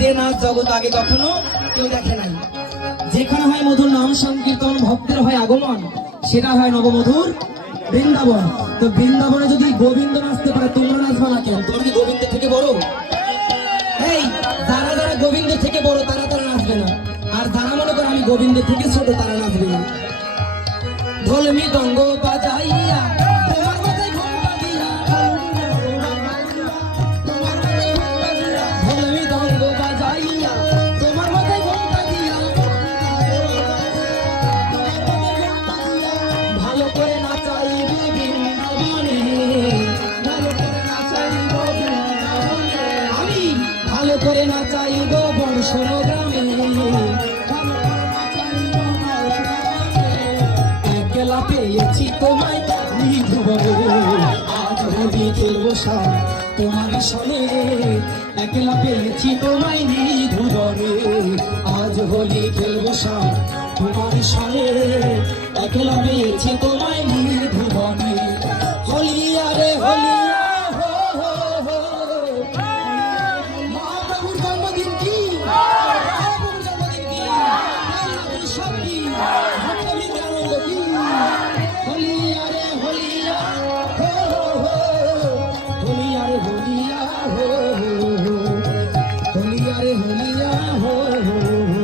যে নাচ জগৎ আগে কখনো কেউ দেখে নাই। যেখানে হয় মধুর নাম সংকীর্তন, ভক্তের হয় আগমন, সেটা হয় নবমধুর বৃন্দাবন। তো বৃন্দাবনে যদি গোবিন্দ নাচতে পারে, তোমরা নাচবা না কেন? তোমরা কি গোবিন্দ থেকে বড়? এই যারা যারা গোবিন্দ থেকে বড় তারা তারা নাচবে না, আর যারা মনে করে আমি গোবিন্দ থেকে ছোট তারা নাচবে না। ঢোল মৃদঙ্গ বাজাইয়া তোমার মাথায় ঘোমটা দিয়া, ঢোল মৃদঙ্গ বাজাইয়া তোমার মাথায় ঘোমটা দিয়া, ভালো করে নাচাইবে বৃন্দাবনে, ভালো করে নাচাইব বৃন্দাবনে, আমি ভালো করে নাচাইব বর্ষণ গ্রামে, একলা পেয়েছি তোমায় নিধুবনে, আজ হোলি খেলবো সাম তোমার সনে, একলা পেয়েছি তোমায় নিধুবনে, আজ হোলি খেলবো সাম তোমার সনে, একলা পেয়েছি তোমায়